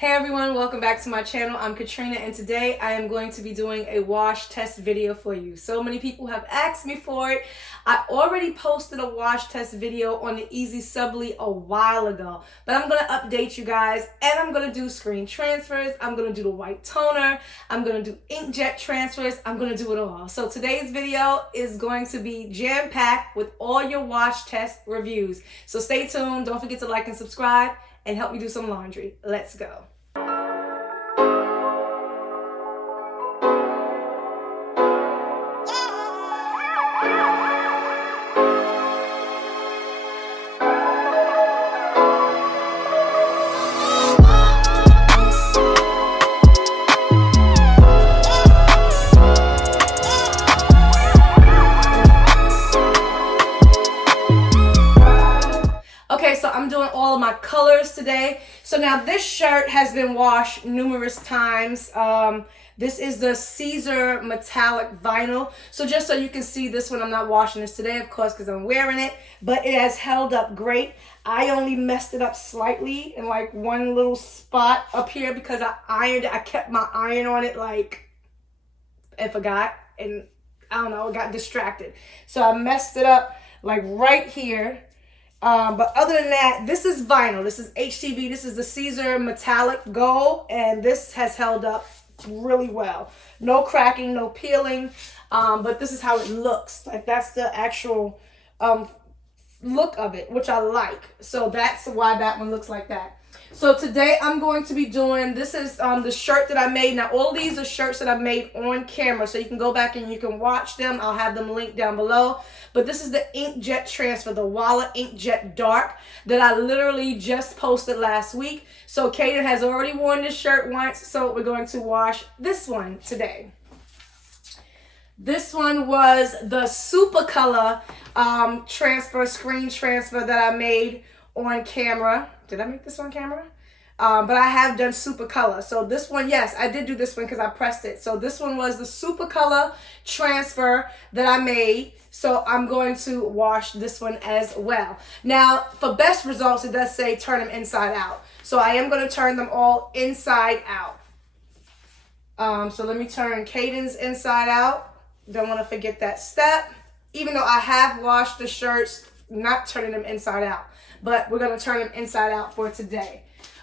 Hey everyone, welcome back to my channel. I'm Katrina and today I am going to be doing a wash test video for you. So many people have asked me for it. I already posted a wash test video on the Easy Subli a while ago, but I'm going to update you guys and I'm going to do screen transfers. I'm going to do the white toner. I'm going to do inkjet transfers. I'm going to do it all. So today's video is going to be jam-packed with all your wash test reviews. So stay tuned. Don't forget to like and subscribe and help me do some laundry. Let's go. I'm doing all of my colors today. So now this shirt has been washed numerous times. This is the Caesar metallic vinyl. So just so you can see this one, I'm not washing this today, of course, because I'm wearing it, but it has held up great. I only messed it up slightly in like one little spot up here because I ironed it. I kept my iron on it and forgot, and I don't know, I got distracted. So I messed it up like right here. But other than that, this is vinyl. This is HTV. This is the Caesar metallic gold, and this has held up really well. No cracking, no peeling, but this is how it looks. Like that's the actual look of it, which I like. So that's why that one looks like that. So today I'm going to be doing, this is the shirt that I made. Now all these are shirts that I've made on camera, so you can go back and you can watch them. I'll have them linked down below. But this is the Inkjet Transfer, the Walla Inkjet Dark that I literally just posted last week. So Kaden has already worn this shirt once, so we're going to wash this one today. This one was the Super Color screen transfer that I made on camera. Did I make this on camera? But I have done Super Color. So this one, yes, I did do this one because I pressed it. So this one was the Super Color transfer that I made. So I'm going to wash this one as well. Now, for best results, it does say turn them inside out. So I am going to turn them all inside out. So let me turn Caden's inside out. Don't want to forget that step. Even though I have washed the shirts, not turning them inside out. But we're going to turn them inside out for today.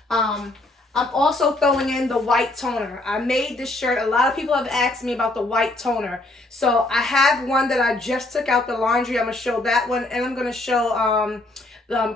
I'm also throwing in the white toner. I made this shirt. A lot of people have asked me about the white toner. So I have one that I just took out the laundry. I'm going to show that one. And I'm going to show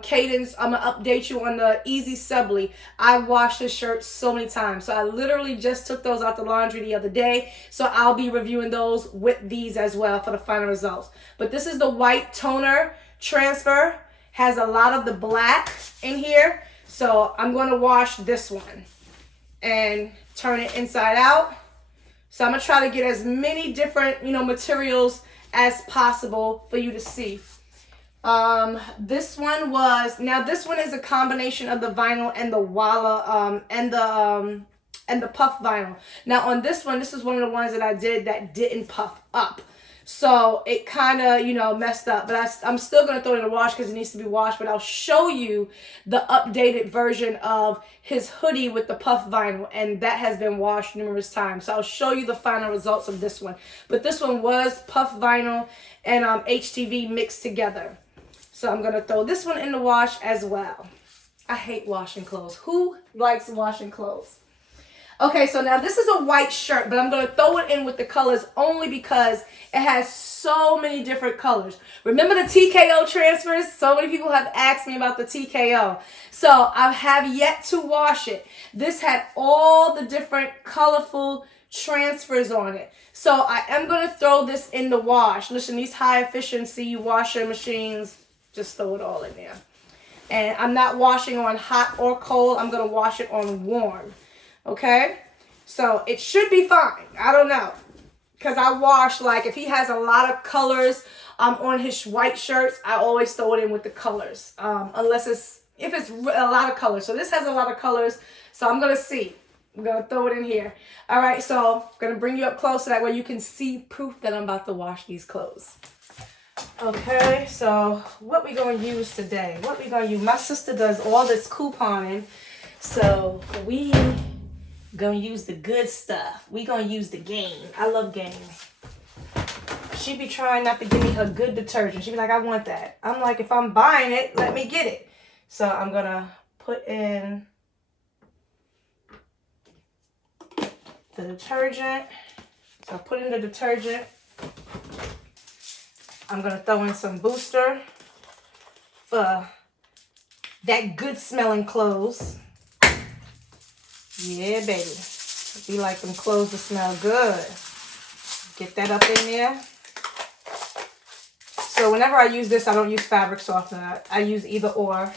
Caden's. I'm going to update you on the Easy Subli. I washed this shirt so many times. So I literally just took those out the laundry the other day. So I'll be reviewing those with these as well for the final results. But this is the white toner transfer. Has a lot of the black in here. So I'm going to wash this one and turn it inside out. So I'm going to try to get as many different, materials as possible for you to see. This one is a combination of the vinyl and the Walla, and the puff vinyl. Now on this one, this is one of the ones that I did that didn't puff up. So it kind of, messed up. But I'm still going to throw it in the wash because it needs to be washed. But I'll show you the updated version of his hoodie with the puff vinyl. And that has been washed numerous times. So I'll show you the final results of this one. But this one was puff vinyl and HTV mixed together. So I'm going to throw this one in the wash as well. I hate washing clothes. Who likes washing clothes? Okay, so now this is a white shirt, but I'm going to throw it in with the colors only because it has so many different colors. Remember the TKO transfers? So many people have asked me about the TKO. So I have yet to wash it. This had all the different colorful transfers on it. So I am going to throw this in the wash. Listen, these high efficiency washer machines, just throw it all in there. And I'm not washing on hot or cold. I'm going to wash it on warm. Okay, so it should be fine. I don't know, because I wash, like, if he has a lot of colors on his white shirts, I always throw it in with the colors, unless if it's a lot of colors. So this has a lot of colors, so I'm going to see. I'm going to throw it in here. All right, so I'm going to bring you up close so that way you can see proof that I'm about to wash these clothes. Okay, so what we going to use today? My sister does all this couponing. So we gonna use the good stuff. We gonna use the game. I love game. She be trying not to give me her good detergent. She be like, I want that. I'm like, if I'm buying it, let me get it. So I'm gonna put in the detergent. So I put in the detergent. I'm gonna throw in some booster for that good smelling clothes. Yeah, baby. We like them clothes to smell good. Get that up in there. So whenever I use this, I don't use fabric softener. I use either or.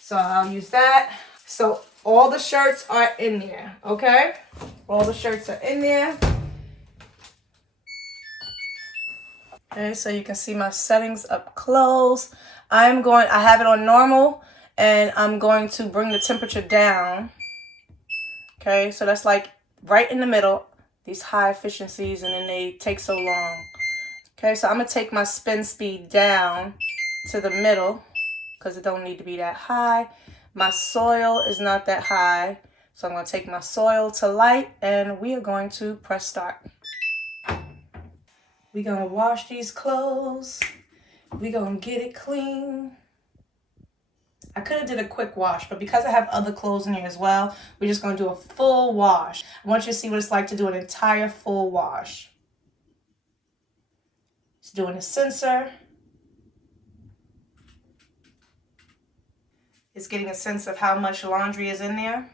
So I'll use that. So all the shirts are in there, okay? All the shirts are in there. Okay, so you can see my settings up close. I have it on normal, and I'm going to bring the temperature down. Okay, so that's like right in the middle, these high efficiencies, and then they take so long. Okay, so I'm gonna take my spin speed down to the middle because it don't need to be that high. My soil is not that high, so I'm gonna take my soil to light, and we are going to press start. We're gonna wash these clothes. We're gonna get it clean. I could have did a quick wash, but because I have other clothes in here as well, we're just gonna do a full wash. I want you to see what it's like to do an entire full wash. Just doing a sensor. It's getting a sense of how much laundry is in there.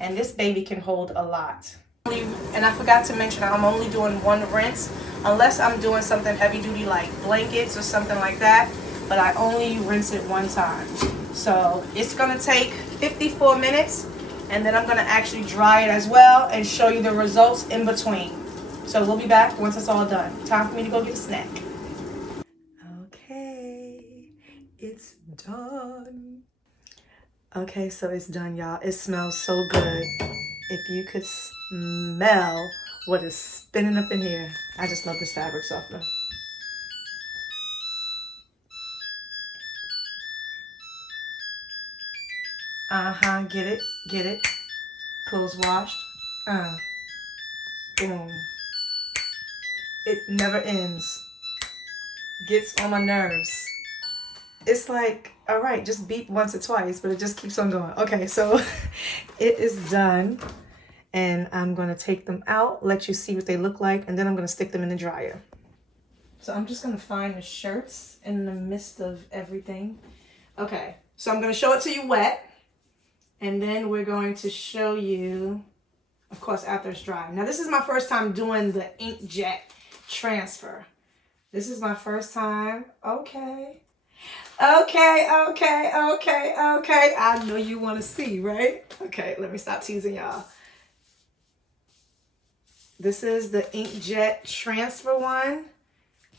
And this baby can hold a lot. And I forgot to mention, I'm only doing one rinse, unless I'm doing something heavy duty like blankets or something like that, but I only rinse it one time. So it's gonna take 54 minutes, and then I'm gonna actually dry it as well and show you the results in between. So we'll be back once it's all done. Time for me to go get a snack. Okay, it's done. Okay, so it's done, y'all. It smells so good. If you could smell what is spinning up in here. I just love this fabric softener. Get it. Clothes washed. Boom. It never ends. Gets on my nerves. It's like, all right, just beep once or twice, but it just keeps on going. Okay, so it is done. And I'm going to take them out, let you see what they look like, and then I'm going to stick them in the dryer. So I'm just going to find the shirts in the midst of everything. Okay, so I'm going to show it to you wet, and then we're going to show you, of course, after it's dry. Now, this is my first time doing the Inkjet Transfer. This is my first time. Okay. I know you want to see, right? Okay, let me stop teasing y'all. This is the Inkjet Transfer one,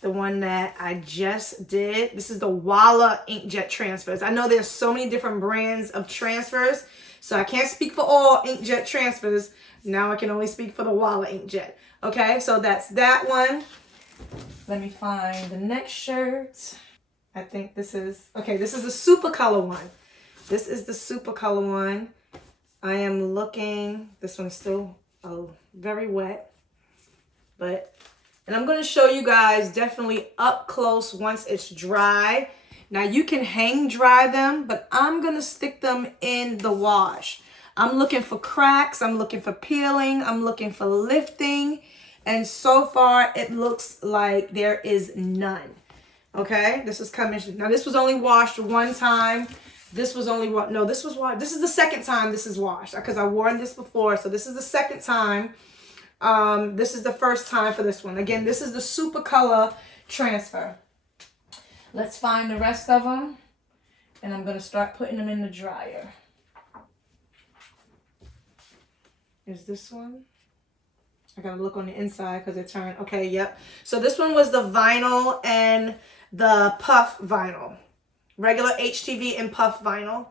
the one that I just did. This is the Walla Inkjet Transfers. I know there's so many different brands of transfers, so I can't speak for all Inkjet Transfers. Now I can only speak for the Walla Inkjet. Okay, so that's that one. Let me find the next shirt. I think this is, okay, this is the super color one. This is the super color one. I am looking, this one's still very wet. And I'm going to show you guys definitely up close once it's dry. Now you can hang dry them, but I'm going to stick them in the wash. I'm looking for cracks. I'm looking for peeling. I'm looking for lifting. And so far it looks like there is none. Okay, this is coming. Now this was only washed one time. This was only, no, this was washed. This is the second time this is washed because I wore this before. So this is the second time. This is the first time for this one. Again, this is the super color transfer. Let's find the rest of them. And I'm going to start putting them in the dryer. Is this one? I got to look on the inside because it turned. Okay, yep. So this one was the vinyl and the puff vinyl. Regular HTV and puff vinyl.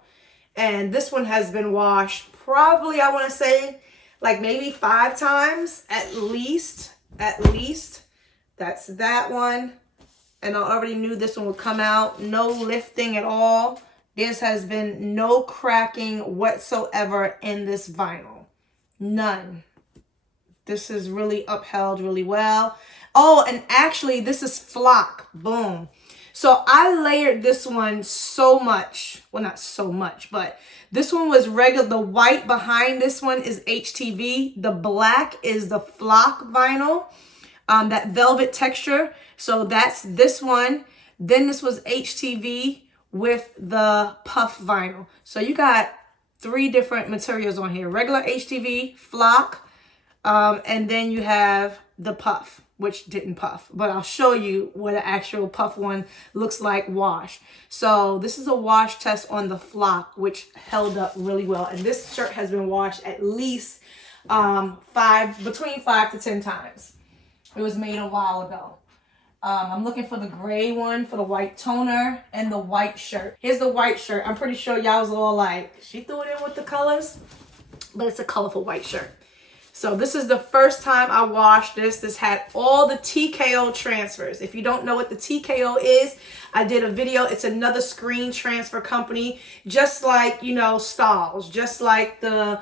And this one has been washed probably, I want to say, like maybe 5 times at least. That's that one. And I already knew this one would come out. No lifting at all. There has been no cracking whatsoever in this vinyl. None. This is really upheld really well. Oh, and actually this is flock. Boom. So I layered this one so much. Well, not so much, but this one was regular. The white behind this one is HTV. The black is the flock vinyl, that velvet texture. So that's this one. Then this was HTV with the puff vinyl. So you got 3 different materials on here. Regular HTV, flock, and then you have the puff, which didn't puff, but I'll show you what an actual puff one looks like wash. So this is a wash test on the flock, which held up really well. And this shirt has been washed at least between 5 to 10 times. It was made a while ago. I'm looking for the gray one for the white toner and the white shirt. Here's the white shirt. I'm pretty sure y'all was all like, she threw it in with the colors, but it's a colorful white shirt. So this is the first time I washed this. This had all the TKO transfers. If you don't know what the TKO is, I did a video. It's another screen transfer company, just like, you know, Stahls, just like the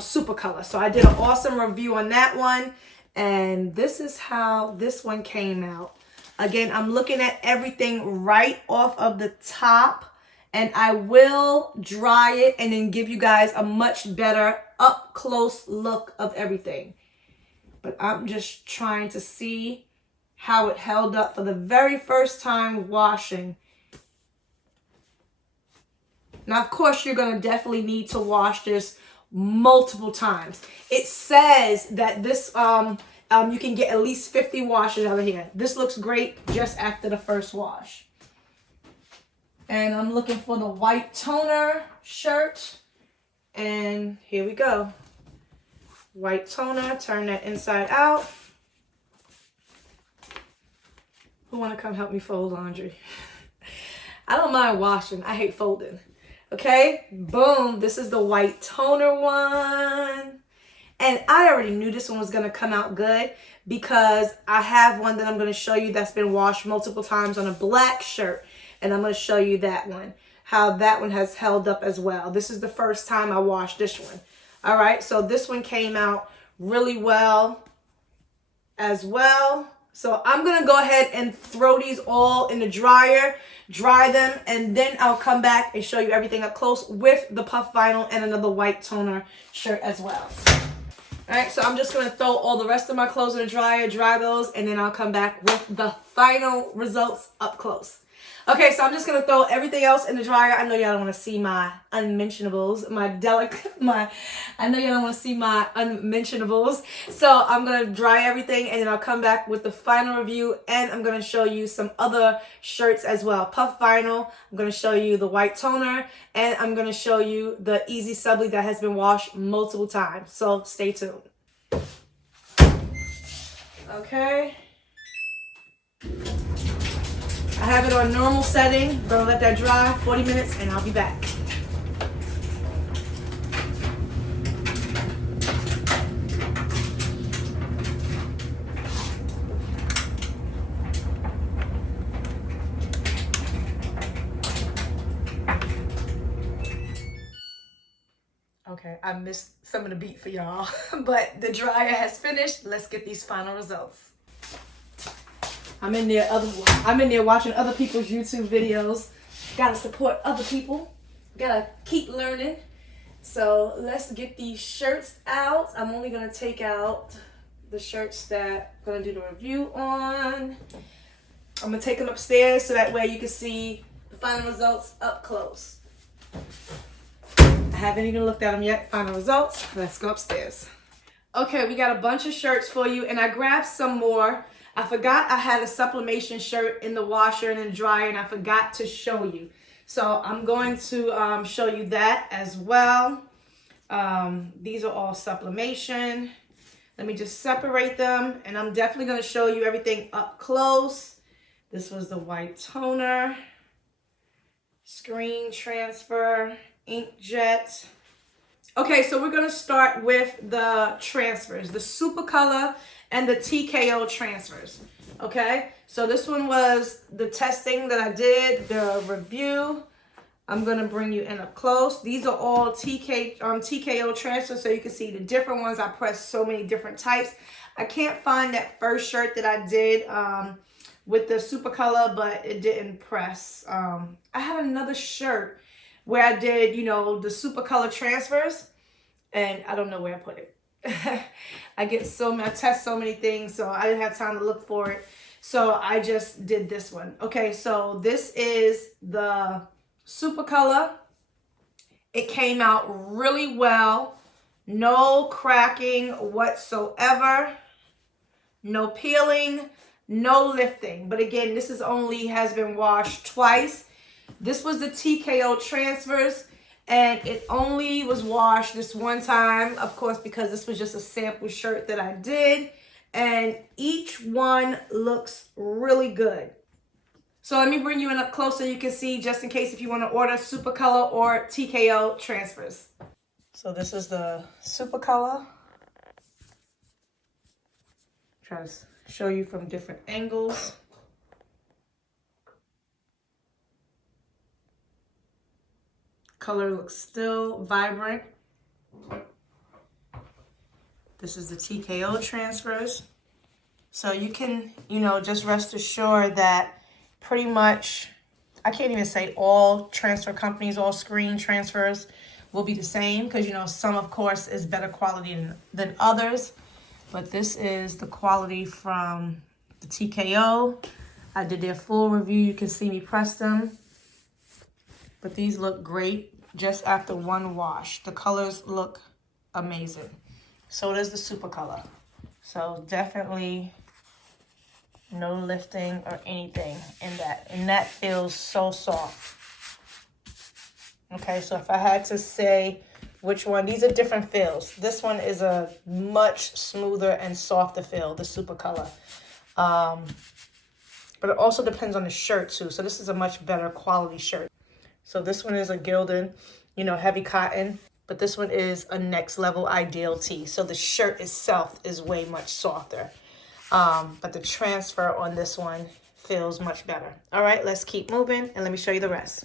Super Color. So I did an awesome review on that one. And this is how this one came out. Again, I'm looking at everything right off of the top. And I will dry it and then give you guys a much better up close look of everything. But I'm just trying to see how it held up for the very first time washing. Now, of course, you're going to definitely need to wash this multiple times. It says that this, you can get at least 50 washes out of here. This looks great just after the first wash. And I'm looking for the white toner shirt. And here we go. White toner, turn that inside out. Who want to come help me fold laundry? I don't mind washing. I hate folding. Okay, boom. This is the white toner one. And I already knew this one was going to come out good because I have one that I'm going to show you that's been washed multiple times on a black shirt. And I'm going to show you that one, how that one has held up as well. This is the first time I washed this one. All right, so this one came out really well as well. So I'm going to go ahead and throw these all in the dryer, dry them, and then I'll come back and show you everything up close with the puff vinyl and another white toner shirt as well. All right, so I'm just going to throw all the rest of my clothes in the dryer, dry those, and then I'll come back with the final results up close. Okay, so I'm just going to throw everything else in the dryer. I know y'all don't want to see my unmentionables, I know y'all don't want to see my unmentionables. So I'm going to dry everything and then I'll come back with the final review and I'm going to show you some other shirts as well. Puff vinyl, I'm going to show you the white toner, and I'm going to show you the Easy Subli that has been washed multiple times. So stay tuned. Okay. I have it on normal setting. Gonna let that dry 40 minutes and I'll be back. Okay, I missed some of the beat for y'all, but the dryer has finished. Let's get these final results. I'm in there watching other people's YouTube videos. Gotta support other people. Gotta keep learning. So let's get these shirts out. I'm only gonna take out the shirts that I'm gonna do the review on. I'm gonna take them upstairs so that way you can see the final results up close. I haven't even looked at them yet. Final results. Let's go upstairs. Okay, we got a bunch of shirts for you, and I grabbed some more. I forgot I had a sublimation shirt in the washer and in the dryer, and I forgot to show you. So I'm going to show you that as well. These are all sublimation. Let me just separate them, and I'm definitely going to show you everything up close. This was the white toner, screen transfer, inkjet. Okay, so we're going to start with the transfers, the Super Color and the TKO transfers. Okay, so this one was the testing that I did, the review. I'm gonna bring you in up close. These are all TKO transfers, so you can see the different ones. I pressed so many different types. I can't find that first shirt that I did with the super color, but it didn't press. I had another shirt where I did, you know, the super color transfers, and I don't know where I put it. I test so many things, so I didn't have time to look for it. So I just did this one. Okay, so this is the super color. It came out really well. No cracking whatsoever. No peeling, no lifting. But again, this has been washed twice. This was the TKO transfers, and it only was washed this one time, of course, because this was just a sample shirt that I did. And each one looks really good. So let me bring you in up close so you can see, just in case if you want to order super color or TKO transfers. So this is the super color. Try to show you from different angles. Color looks still vibrant. This is the TKO transfers. So you can, you know, just rest assured that pretty much, I can't even say all transfer companies, all screen transfers will be the same, because, you know, some, of course, is better quality than others. But this is the quality from the TKO. I did their full review. You can see me press them. But these look great just after one wash. The colors look amazing. So does the super color. So definitely no lifting or anything in that. And that feels so soft. Okay, so if I had to say which one, these are different feels. This one is a much smoother and softer feel, the super color. But it also depends on the shirt too. So this is a much better quality shirt. So this one is a Gildan, you know, heavy cotton. But this one is a next level ideal tee. So the shirt itself is way much softer. But the transfer on this one feels much better. All right, let's keep moving and let me show you the rest.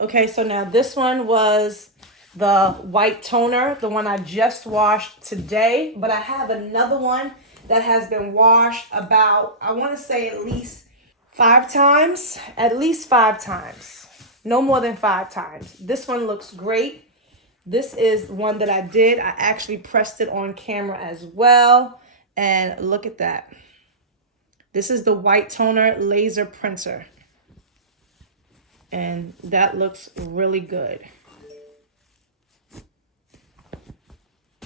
Okay, so now this one was the white toner, the one I just washed today. But I have another one that has been washed about, I want to say at least 5 times. At least 5 times. No more than 5 times. This one looks great. This is one that I did. I actually pressed it on camera as well. And look at that. This is the white toner laser printer. And that looks really good.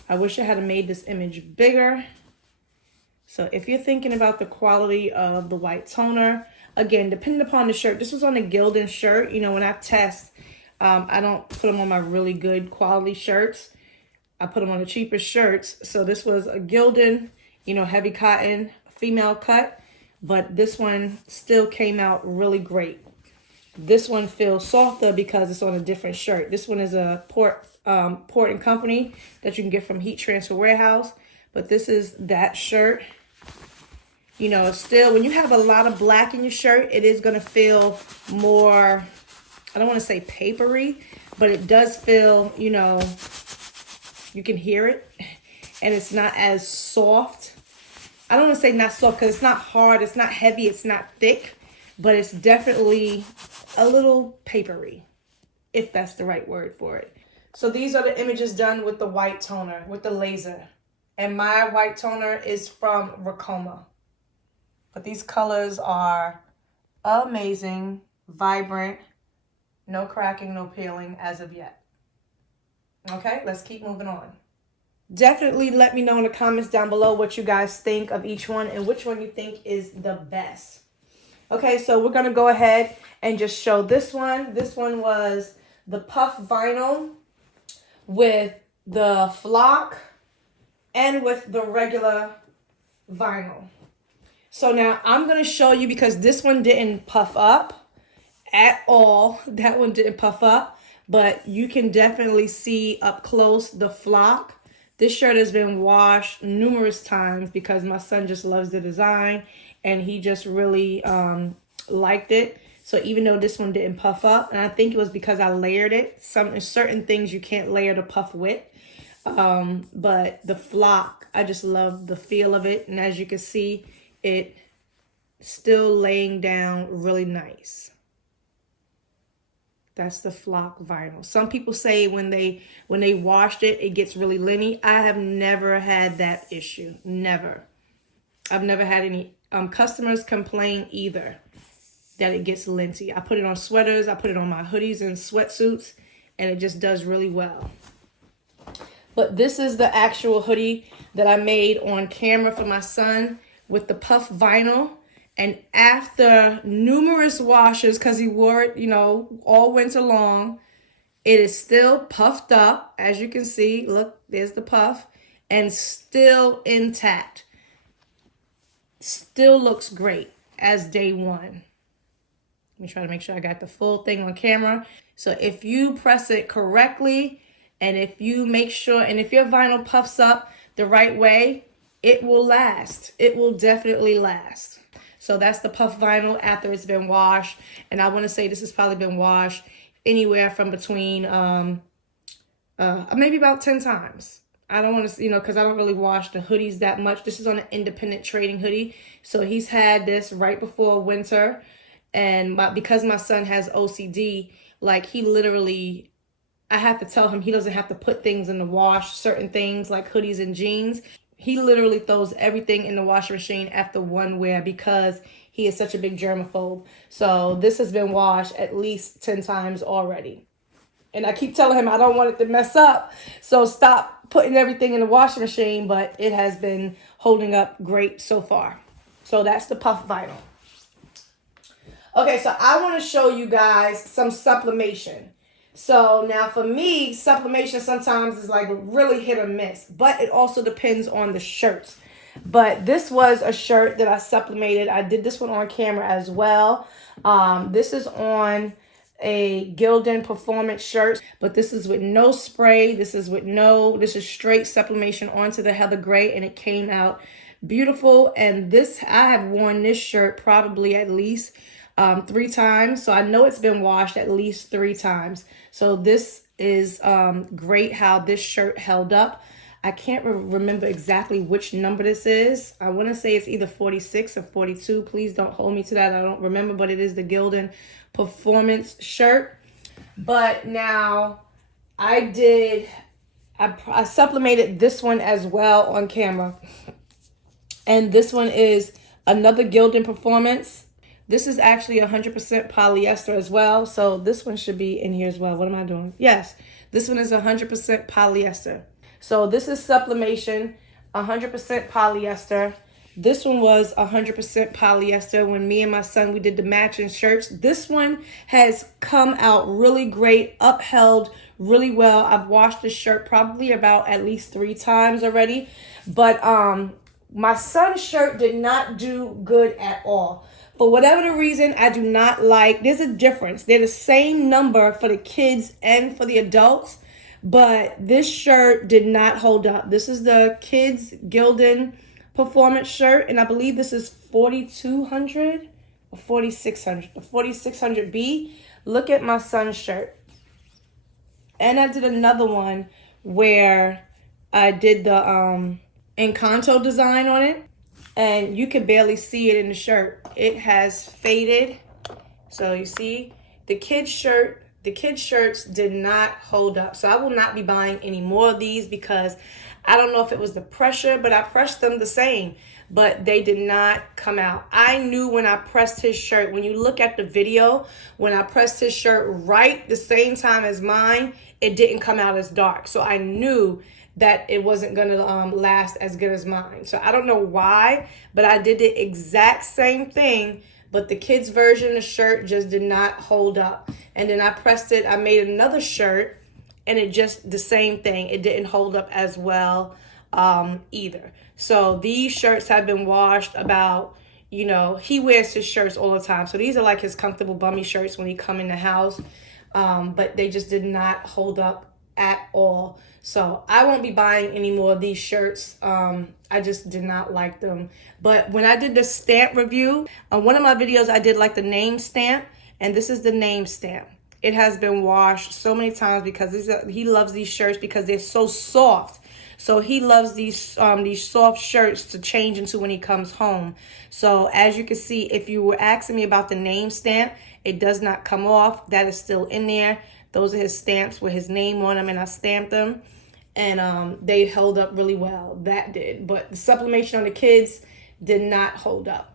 I wish I had made this image bigger. So if you're thinking about the quality of the white toner, again, depending upon the shirt, this was on a Gildan shirt. You know, when I test, I don't put them on my really good quality shirts. I put them on the cheapest shirts. So this was a Gildan, you know, heavy cotton, female cut. But this one still came out really great. This one feels softer because it's on a different shirt. This one is a Port and Company that you can get from Heat Transfer Warehouse. But this is that shirt. You know, still, when you have a lot of black in your shirt, it is going to feel more, I don't want to say papery, but it does feel, you know, you can hear it. And it's not as soft. I don't want to say not soft because it's not hard, it's not heavy, it's not thick. But it's definitely a little papery, if that's the right word for it. So these are the images done with the white toner, with the laser. And my white toner is from Ricoma. But these colors are amazing, vibrant, no cracking, no peeling as of yet. Okay, let's keep moving on. Definitely let me know in the comments down below what you guys think of each one and which one you think is the best. Okay, so we're going to go ahead and just show this one. This one was the puff vinyl with the flock and with the regular vinyl. So now I'm going to show you, because this one didn't puff up at all. That one didn't puff up, but you can definitely see up close the flock. This shirt has been washed numerous times because my son just loves the design and he just really liked it. So even though this one didn't puff up, and I think it was because I layered it. Certain things you can't layer the puff with. But the flock, I just love the feel of it. And as you can see, it still laying down really nice. That's the flock vinyl. Some people say when they washed it, it gets really linty. I have never had that issue. Never. I've never had any customers complain either that it gets linty. I put it on sweaters. I put it on my hoodies and sweatsuits, and it just does really well. But this is the actual hoodie that I made on camera for my son with the puff vinyl. And after numerous washes, because he wore it, you know, all winter long, it is still puffed up. As you can see, look, there's the puff, and still intact. Still looks great as day one. Let me try to make sure I got the full thing on camera. So if you press it correctly, and if you make sure, and if your vinyl puffs up the right way, it will last. It will definitely last. So that's the puff vinyl after it's been washed. And I want to say this has probably been washed anywhere from between maybe about 10 times. I don't want to, you know, because I don't really wash the hoodies that much. This is on an independent trading hoodie. So he's had this right before winter. And because my son has OCD, like he literally, I have to tell him he doesn't have to put things in the wash, certain things like hoodies and jeans. He literally throws everything in the washing machine after one wear because he is such a big germaphobe. So this has been washed at least 10 times already. And I keep telling him I don't want it to mess up. So stop putting everything in the washing machine, but it has been holding up great so far. So that's the puff vinyl. Okay, so I want to show you guys some sublimation. So now for me, sublimation sometimes is like really hit or miss, but it also depends on the shirts. But this was a shirt that I sublimated. I did this one on camera as well. This is on a Gildan performance shirt, but this is with no spray. This is straight sublimation onto the heather gray, and it came out beautiful. And I have worn this shirt probably at least 3 times. So I know it's been washed at least 3 times. So this is great how this shirt held up. I can't remember exactly which number this is. I want to say it's either 46 or 42. Please don't hold me to that. I don't remember, but it is the Gildan performance shirt. But now I sublimated this one as well on camera. And this one is another Gildan performance. This is actually 100% polyester as well. So this one should be in here as well. What am I doing? Yes, this one is 100% polyester. So this is sublimation, 100% polyester. This one was 100% polyester. When me and my son, we did the matching shirts. This one has come out really great, upheld really well. I've washed this shirt probably about at least 3 times already. But my son's shirt did not do good at all. For whatever the reason, I do not like, there's a difference. They're the same number for the kids and for the adults, but this shirt did not hold up. This is the kids Gildan performance shirt, and I believe this is 4200 or 4600, the 4600B. Look at my son's shirt. And I did another one where I did the Encanto design on it. And you can barely see it in the shirt. It has faded. So you see, the kids shirts did not hold up. So I will not be buying any more of these because I don't know if it was the pressure, but I pressed them the same, but they did not come out. I knew when I pressed his shirt, when you look at the video, when I pressed his shirt right the same time as mine, it didn't come out as dark. So I knew that it wasn't going to last as good as mine. So I don't know why, but I did the exact same thing, but the kids version of the shirt just did not hold up. And then I pressed it, I made another shirt, and it just the same thing. It didn't hold up as well either. So these shirts have been washed about, you know, he wears his shirts all the time. So these are like his comfortable bummy shirts when he come in the house, but they just did not hold up at all. So I won't be buying any more of these shirts. I just did not like them. But when I did the stamp review, on one of my videos, I did like the name stamp. And this is the name stamp. It has been washed so many times because he loves these shirts because they're so soft. So he loves these soft shirts to change into when he comes home. So as you can see, if you were asking me about the name stamp, it does not come off. That is still in there. Those are his stamps with his name on them, and I stamped them. And they held up really well. That did. But the sublimation on the kids did not hold up.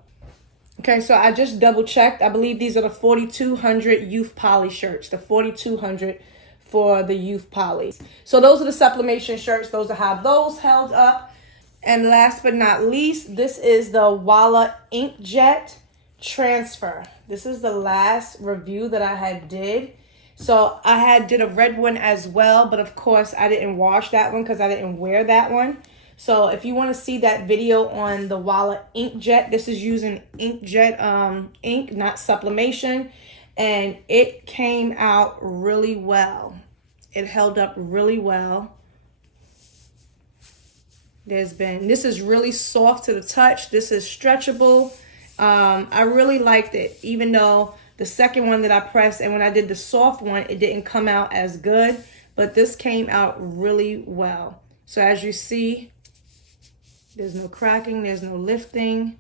Okay, so I just double checked. I believe these are the 4200 youth poly shirts. The 4200 for the youth poly. So those are the sublimation shirts. Those are how those held up. And last but not least, this is the Walla Inkjet Transfer. This is the last review that I had did. So I did a red one as well, but of course I didn't wash that one because I didn't wear that one. So if you want to see that video on the Walla Inkjet, this is using Inkjet ink, not sublimation. And it came out really well. It held up really well. This is really soft to the touch. This is stretchable. I really liked it, even though the second one that I pressed and when I did the soft one, it didn't come out as good. But this came out really well. So as you see, there's no cracking, there's no lifting.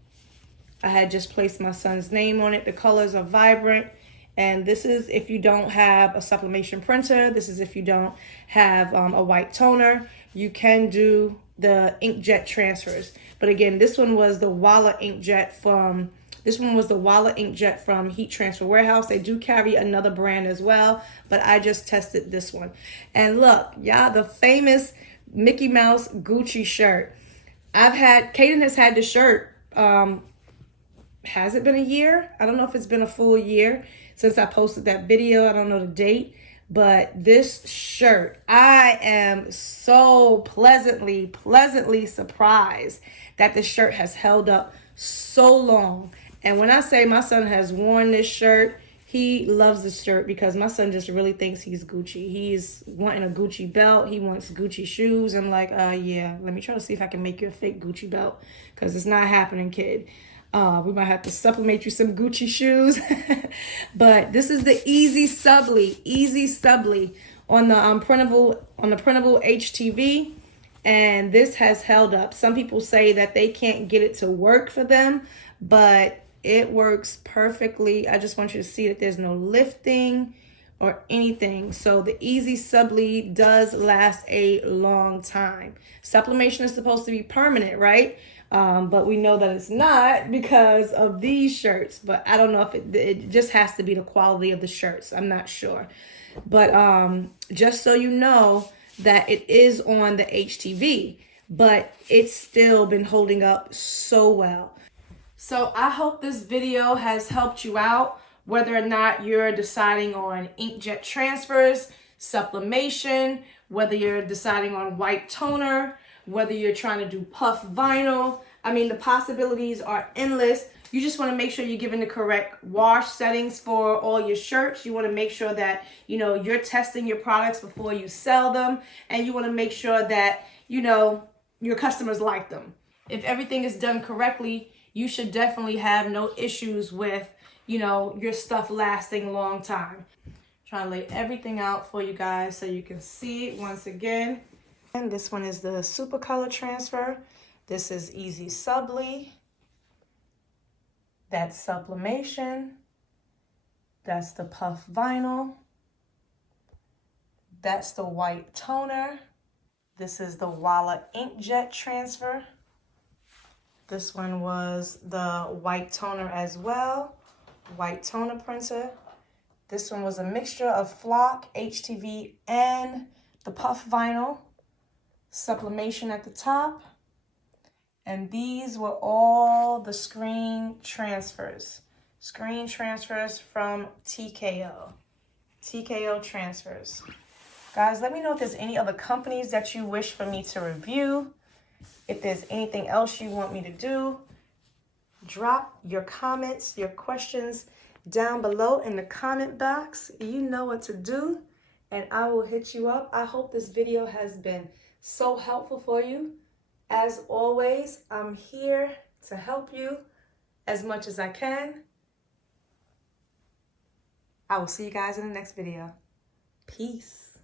I had just placed my son's name on it. The colors are vibrant. And this is if you don't have a sublimation printer. This is if you don't have a white toner. You can do the inkjet transfers. But again, this one was the Walla Inkjet from Heat Transfer Warehouse. They do carry another brand as well, but I just tested this one. And look, y'all, the famous Mickey Mouse Gucci shirt. Kaden has had this shirt, has it been a year? I don't know if it's been a full year since I posted that video. I don't know the date, but this shirt, I am so pleasantly surprised that this shirt has held up so long. And when I say my son has worn this shirt, he loves this shirt because my son just really thinks he's Gucci. He's wanting a Gucci belt. He wants Gucci shoes. I'm like, yeah, let me try to see if I can make you a fake Gucci belt because it's not happening, kid. We might have to supplement you some Gucci shoes. But this is the Easy Subli on the printable HTV. And this has held up. Some people say that they can't get it to work for them, but it works perfectly. I just want you to see that there's no lifting or anything. So the Easy Subli does last a long time. Sublimation is supposed to be permanent, right? But we know that it's not because of these shirts. But I don't know if it just has to be the quality of the shirts. I'm not sure. But just so you know that it is on the HTV, but it's still been holding up so well. So I hope this video has helped you out, whether or not you're deciding on inkjet transfers, sublimation, whether you're deciding on white toner, whether you're trying to do puff vinyl. I mean, the possibilities are endless. You just want to make sure you're giving the correct wash settings for all your shirts. You want to make sure that, you're testing your products before you sell them. And you want to make sure that, your customers like them. If everything is done correctly, you should definitely have no issues with, your stuff lasting a long time. Trying to lay everything out for you guys so you can see it once again. And this one is the Super Color Transfer. This is Easy Subli. That's sublimation. That's the puff vinyl. That's the white toner. This is the Walla Inkjet Transfer. This one was the white toner as well. White toner printer. This one was a mixture of flock, HTV, and the puff vinyl. Sublimation at the top. And these were all the screen transfers. Screen transfers from TKO. TKO transfers. Guys, let me know if there's any other companies that you wish for me to review. If there's anything else you want me to do, drop your comments, your questions down below in the comment box. You know what to do, and I will hit you up. I hope this video has been so helpful for you. As always, I'm here to help you as much as I can. I will see you guys in the next video. Peace.